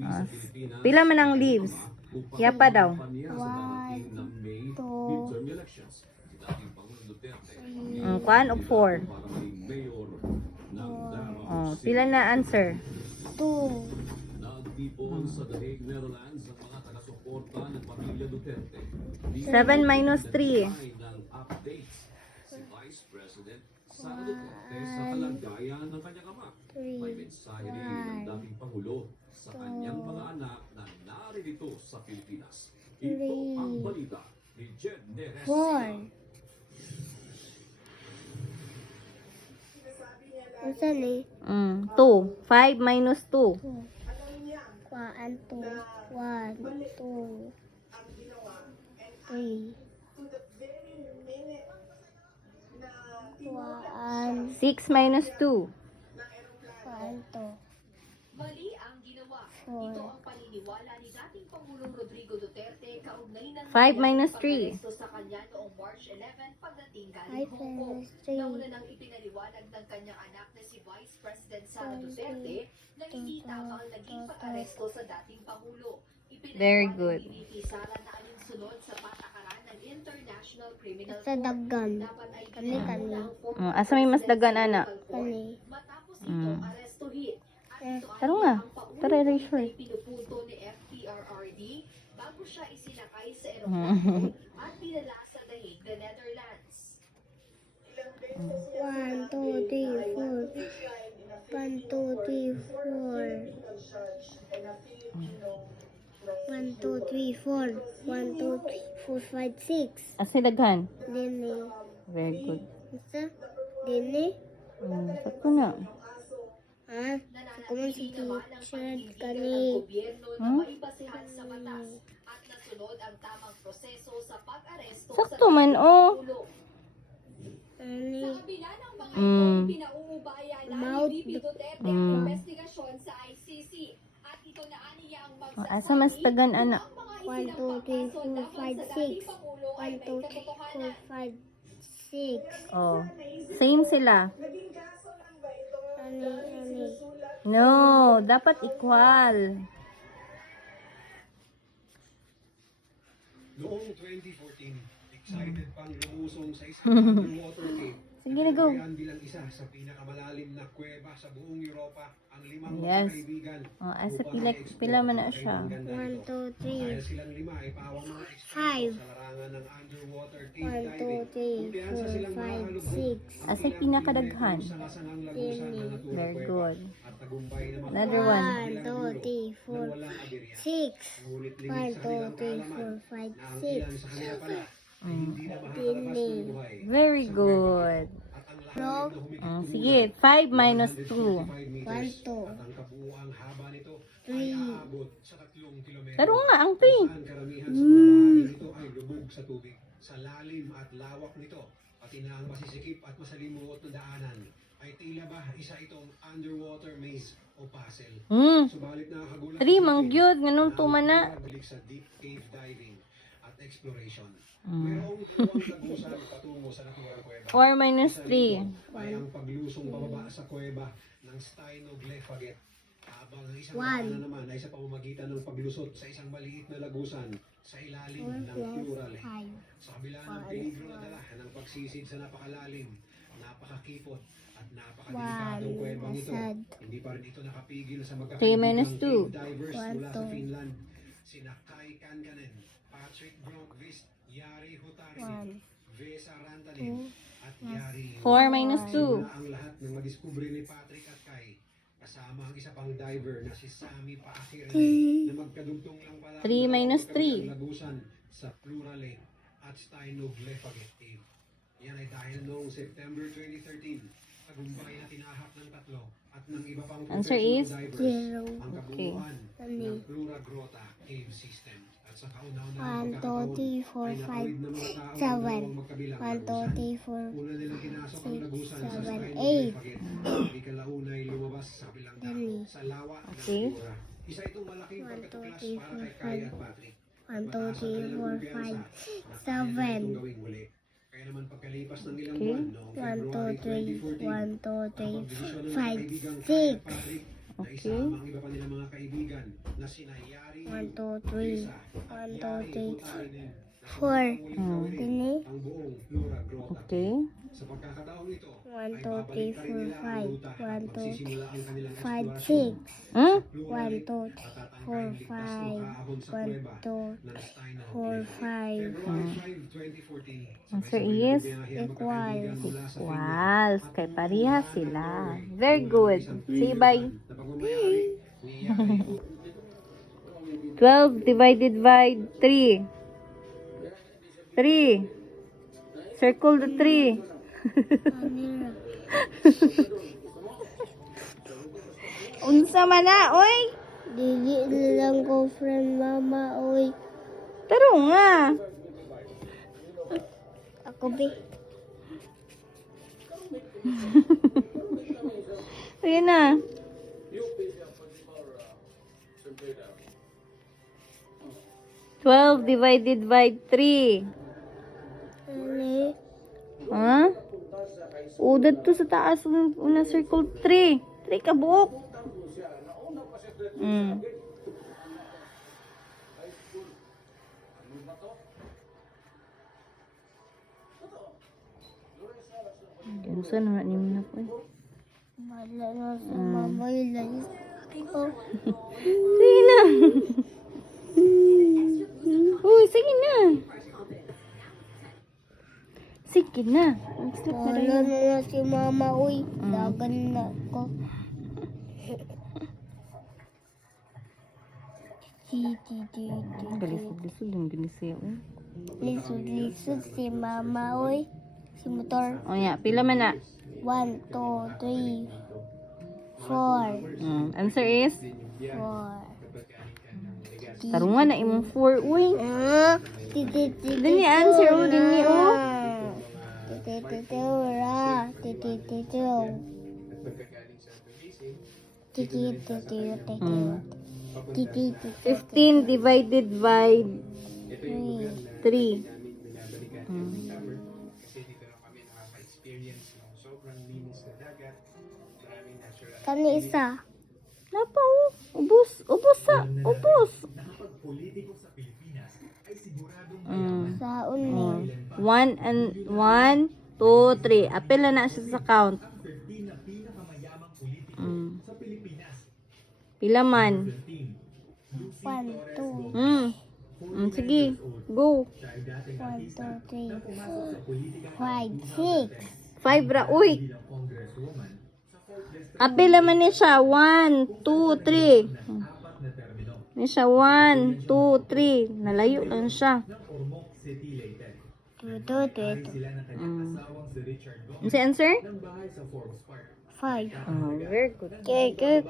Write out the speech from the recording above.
Ah, pila man ang leaves? Yapa daw. 1, 2, 3, Kuan o 4? 4, Oh, pila na answer? 2, 7 minus 3. 4. Saan eh? 2. 5 minus 2. 1, 2, 1, 2, 3, 1, 6 minus 2. 1, 2, Mali ang ginawa. Ito ang paniniwala ni dating Pangulong Rodrigo Duterte kaugnay ng 5 minus 3. pag-aresto sa kanya noong March 11 pagdating 5 galing Hong Kong. minus 3. Nauna nang ipinaliwanag ng kanyang anak na si Vice President Sara Duterte na hindi tama ang naging pag-aresto sa dating Pangulo. Very good. Ni VP Sara na alinsunod sa patakaran ng International Criminal Sa Court. daggan. Dapat ay Kani, ginagawa ang former Asa may mas dagan, President anak? sa Court Kani. matapos itong arestuhin. Taro nga. Tara, erasure. Pinupunto ni FPRRD bago siya isinakay sa eroplano at dinala sa The Hague, the Netherlands. 1, 2, 3, 4. 1, 2, 3, 4. 1, 2, 3, 4. 1, 2, 3, 4, 5, 6. Asa daghan? Dini. Very good. Isa? Dini? Sakto na. Ha? Kuman si teacher kani. Gobyerno na maibasehan sa batas at nasunod ang tamang proseso sa pag-aresto Sakto man, oh. Pangulo. Ani. Sa kabila ng mga ito, pinauubaya na Mouth. ni VP Duterte ang investigasyon sa ICC at ito na aniya ang magsasabi Asa mas dagan, anak? 1, 2, 3, 4, 5, 6. 1, 2, 3, 4, 5, 6. Oh. Same sila. Ani. No, dapat equal. Noong 2014, excited pang lumusong sa isang underwater cave. Sige na, go. Yan bilang isa sa pinakamalalim na kuweba sa buong Europa, ang limang Yes. magkakaibigan. Oh, asa pila man na siya. 1, 2, Dahil 3. silang lima ay pawang mga Five. eksperto sa larangan ng underwater 1, cave 2, diving. 3, Kumpiyansa 4, silang 5, makakalubog 6. ang Asa ilang pinakadaghan? kilometro sa kasangang lagusan ng naturang Very kuweba good. at tagumpay na Another makakuha one. sa 1, ilang 2, dulo 3, nang 4, walang aberya. 6. Ngunit 1, limit sa 2, kanilang 3, kaalaman 4, 5, na ang ilan 6. sa kanila pala ay hindi na makakalabas ng buhay. Very good. At ang lalim na humigit Sige, 5 minus 2. 135 meters 1, 2. at ang kabuuang haba nito ay 3. aabot sa 3 kilometro. Taro nga, ang 3. Saan karamihan sa mga bahagi nito ay lubog sa tubig. Sa lalim at lawak nito, pati na ang masisikip at masalimuot na daanan, ay tila ba isa itong underwater maze o puzzle. Subalit nakakagulat 3 mangyud nganong tumana. balik sa deep cave diving at exploration. Mayroong dalawang tagusan patungo sa naturang kuweba. 4 minus Isa 3. rito ay ang paglusong pababa sa kuweba ng Steinoglephaget. Habang ang isang One. daanan naman ay sa pamamagitan ng paglusot sa isang maliit na lagusan sa ilalim 4 ng plus Plural Lake. 5. Sa kabila ng peligro na dala ng pagsisid sa napakalalim, napakakipot at napakadelikadong One. kuwebang ito, Asad. hindi pa rin ito nakapigil sa 3 minus magkakaibigang 2. cave divers One, mula sa two. Finland. Sina Kai Kankanen, Patrick Bromqvist, Jari Hutari, 1, Vesa Rantanen, at Yari 4 minus 2. na ang lahat ng madiskubre ni Patrick at Kai, kasama ang isa pang diver na si Sami Paakirene na magkadugtong lang pala 3 minus 3. lagusan sa Plural Lake at Steinoglephaget Cave. Yan ay dahil noong September 2013, tagumpay na tinahak ng tatlo at ng iba pang Answer professional is divers 0. ang kabuuan Ano? ng Plura Grota Cave System. At sa1, kauna-unahang 2, 3, 4, ay nakawid ng mga tao ng 7. dalawang magkabilang 1, 2, lagusan. 3, 4. Una nilang kinasok ang lagusan sa 7, Steinoglephaget. Di kalaunay lumabas sa kabilang dako sa lawa ng Okay. Plura. Isa itong malaking 1, 2, pagkatuklas 3, para kay 4, Kai at Patrick. 1, 2, 3, 4, 5, 7. Kaya naman pagkalipas ng ilang Okay. buwan, noong 1, 2, February 3, 2014, 1, 2, 3, ang pagdesisyon ng 5, kaibigang Kai at 6. Patrick na isama ang iba pa nilang mga kaibigan na sina Yari, 1, 2, 3. 1, 2, 3, 4. 4. Dini. ang buong Lura Grota. Okay. Sa pagkakataong ito, 1, 2, 3, 4, 5. 1, 2, magsisimula ang kanilang 5, eksplorasyon 6. Hmm? 1, 2, 4, 5. 1, 2, 4, 5. Answer is Equals. equals. Kay parehas sila. Very good. Say bye. 12 divided by 3. 3. Circle the 3. Unsa man na, oy? Dili lang ko friend mama, oy. Taro nga. Ako be. Ayan na. Twelve divided by 3. Ano? Ha? Udad to sa taas. Una circle 3. 3 ka buok. Ganun na ni mo na po eh. Wala na sa mama yung lalis. Oh. Sige na. Uy, sige na. Sige na. Mag-sleep na Wala rin. na si mama, oy. Dagan na ko. Galisod-lisod yung ginisaya. Lisod-lisod si mama, oy. Si motor. O ya, pila man na. 1, 2, 3, 4. Answer is? 4. Tarungan na imong 4. Uy. Titi-titi. Dini answer mo, dini o. Titi-titi ra. Titi-titi. Titi-titi. Titi-titi. 15 divided by 3. Kani isa. Napa o. Ubus. Ubus sa. Ubus. Saon ni. 1 and 1, 2, 3. Apil na siya sa count. Pila man. 1, 2. Sige. Go. 1, 2, 3, 5, 6. 5 ra. Uy. Apil naman ni siya. 1, 2, 3. Ni siya 1, 2, 3. Nalayo lang siya. Tuto. Ano si answer? 5. Very good. Okay, good.